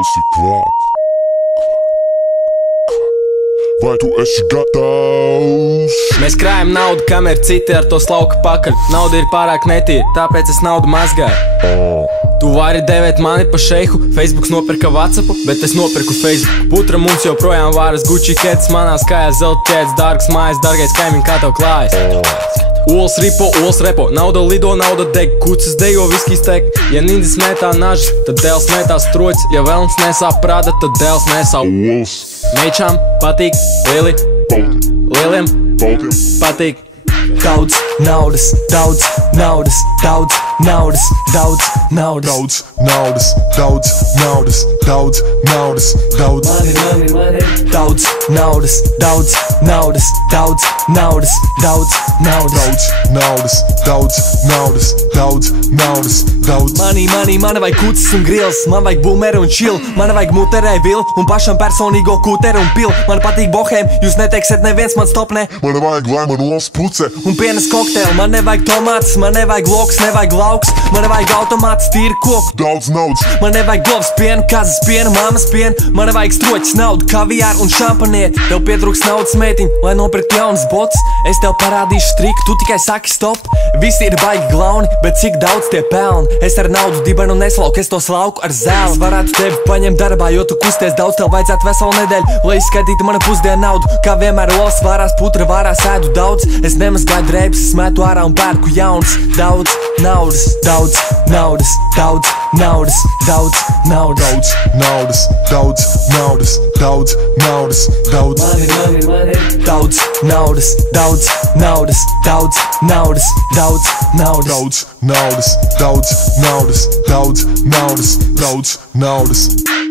esi klāt? Vai tu esi gatavs? Mēs krājam naudu, kamēr citi ar to slauka pakaļ. Nauda ir pārāk netīra, tāpēc es naudu mazgāju. Tu vari devēt mani pa šeihu, Facebooks nopirka WhatsAppu, bet es nopirku Facebook. Putra mums joprojām vāras Gucci kēdes, manās kājās zelta ķēdes, dārgas mājas, dārgais kaimiņ, kā tev klājas? Ols ripo, ols repo, nauda lido, nauda deg, kucas dejo, viskijas tek. Ja nindis metā nažas, tad dēls metā stroķis, ja vēlns nesā prada, tad dēls nesā ols. Meičām patīk lieli, lieliem patīk daudz naudas, daudz naudas, daudz naudas, daudz naudas, Daudz naudas, daudz naudas, daudz naudas, daudz daudz naudas, daudz naudas, daudz naudas, daudz naudas, daudz naudas, daudz Man vajag kucis un grils, man vajag boomeru un chill, man vajag muterē vil un pašam personīgo kūteru un pil. Man patīk bohēm, jūs neteiksiet neviens man stop ne. Man vajag, lai man ols puce Un pienas kokteili, man nevajag tomāts, man nevajag loks, nevajag lauks, man nevajag automāts, tīri koku. Daudz naudas, Man nevajag govs pienu, kazas pienu, mammas pienu, man nevajag stroķis naudu, kaviāru un šampanieti. Tev pietrūks naudas meitiņ, lai nopirkt jaunas botas. Es tev parādīšu triku, tu tikai saki stop. Visi ir baigi glauni, bet cik daudz tie pelni. Es ar naudu dibenu neslauku, es to slauku ar zēlu. Es varētu tevi paņemt darbā, jo tu kusties daudz, tev vajadzētu veselu nedēļu, lai izskaitītu mana pusdienu naudu. Kā vienmēr olas vārās, putra vārās ēdu daudz. Es nemazgāju drēbes, smetu ārā un pērku jaunas. Daudz naudas, daudz naudas, daudz naudas, daudz naudas, daudz naudas, daudz naudas, daudz naudas, daudz naudas, daudz naudas, daudz naudas, daudz naudas, daudz naudas, daudz naudas, daudz naudas, daudz naudas.